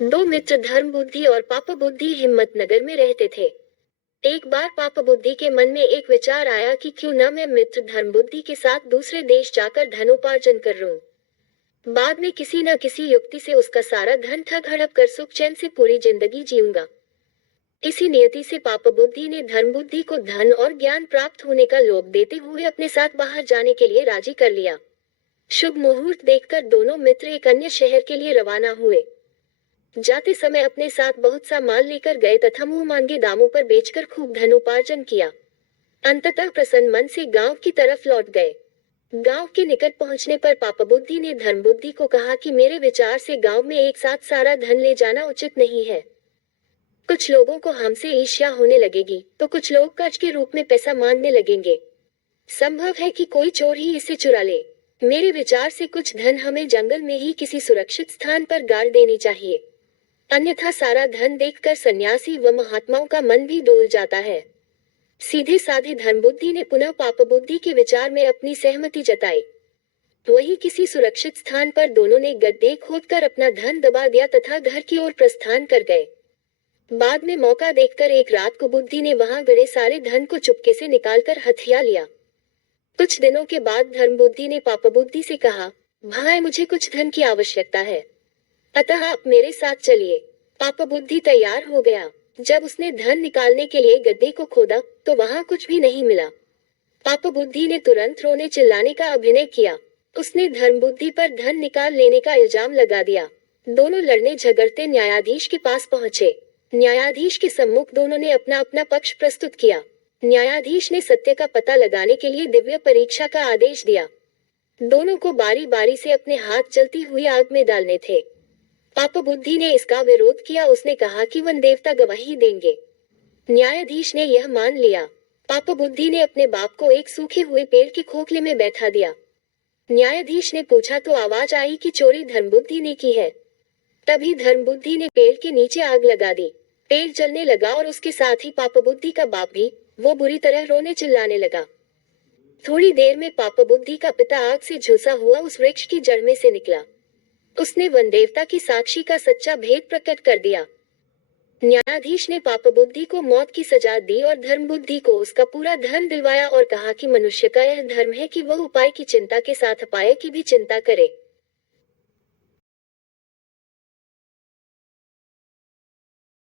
दो मित्र धर्म बुद्धि और पाप बुद्धि हिम्मतनगर में रहते थे। एक बार पाप बुद्धि के मन में एक विचार आया कि क्यों न मैं मित्र धर्म बुद्धि के साथ दूसरे देश जाकर धनोपार्जन कर लूं। बाद में किसी न किसी युक्ति से उसका सारा धन ठग हड़प कर सुख चैन से पूरी जिंदगी जीऊंगा। इसी नियति से पाप बुद्धि ने धर्म बुद्धि को धन और ज्ञान प्राप्त होने का लोभ देते हुए अपने साथ बाहर जाने के लिए राजी कर लिया। शुभ मुहूर्त देखकर दोनों मित्र एक अन्य शहर के लिए रवाना हुए। जाते समय अपने साथ बहुत सा माल लेकर गए तथा मुंह मांगे दामों पर बेचकर खूब धनोपार्जन किया। अंततः प्रसन्न मन से गांव की तरफ लौट गए। गांव के निकट पहुंचने पर पाप बुद्धि ने धर्म बुद्धि को कहा कि मेरे विचार से गांव में एक साथ सारा धन ले जाना उचित नहीं है। कुछ लोगों को हमसे ईर्ष्या होने लगेगी तो कुछ लोग कर्ज के रूप में पैसा मांगने लगेंगे। संभव है कि कोई चोर ही इसे चुरा ले। मेरे विचार से कुछ धन हमें जंगल में ही किसी सुरक्षित स्थान पर गाड़ देनी चाहिए, अन्यथा सारा धन देखकर सन्यासी व महात्माओं का मन भी डोल जाता है। सीधे साधे धर्म बुद्धि ने पुनः पाप बुद्धि के विचार में अपनी सहमति जताई। वही किसी सुरक्षित स्थान पर दोनों ने गड्ढे खोदकर अपना धन दबा दिया तथा घर की ओर प्रस्थान कर गए। बाद में मौका देखकर एक रात को बुद्धि ने वहां गड़े सारे धन को चुपके से निकालकर हथिया लिया। कुछ दिनों के बाद धर्म बुद्धि ने पाप बुद्धि से कहा, भाई मुझे कुछ धन की आवश्यकता है, अतः आप मेरे साथ चलिए। पाप बुद्धि तैयार हो गया। जब उसने धन निकालने के लिए गड्ढे को खोदा तो वहां कुछ भी नहीं मिला। पाप बुद्धि ने तुरंत रोने चिल्लाने का अभिनय किया। उसने धर्म बुद्धि पर धन निकाल लेने का इल्जाम लगा दिया। दोनों लड़ने झगड़ते न्यायाधीश के पास पहुंचे। न्यायाधीश के सम्मुख दोनों ने अपना अपना पक्ष प्रस्तुत किया। न्यायाधीश ने सत्य का पता लगाने के लिए दिव्य परीक्षा का आदेश दिया। दोनों को बारी बारी से अपने हाथ जलती हुई आग में डालने थे। पाप बुद्धि ने इसका विरोध किया। उसने कहा कि वन देवता गवाही देंगे। न्यायाधीश ने यह मान लिया। पाप बुद्धि ने अपने बाप को एक सूखे हुए पेड़ के खोखले में बैठा दिया। न्यायाधीश ने पूछा तो आवाज आई कि चोरी धर्म बुद्धि ने की है। तभी धर्म बुद्धि ने पेड़ के नीचे आग लगा दी। पेड़ जलने लगा और उसके साथ ही पाप बुद्धि का बाप भी। वो बुरी तरह रोने चिल्लाने लगा। थोड़ी देर में पाप बुद्धि का पिता आग से झुलसा हुआ उस वृक्ष की जड़ में से निकला। उसने वन देवता की साक्षी का सच्चा भेद प्रकट कर दिया। न्यायाधीश ने पाप बुद्धि को मौत की सजा दी और धर्म बुद्धि को उसका पूरा धन दिलवाया और कहा कि मनुष्य का यह धर्म है कि वह उपाय की चिंता के साथ अपाय की भी चिंता करे।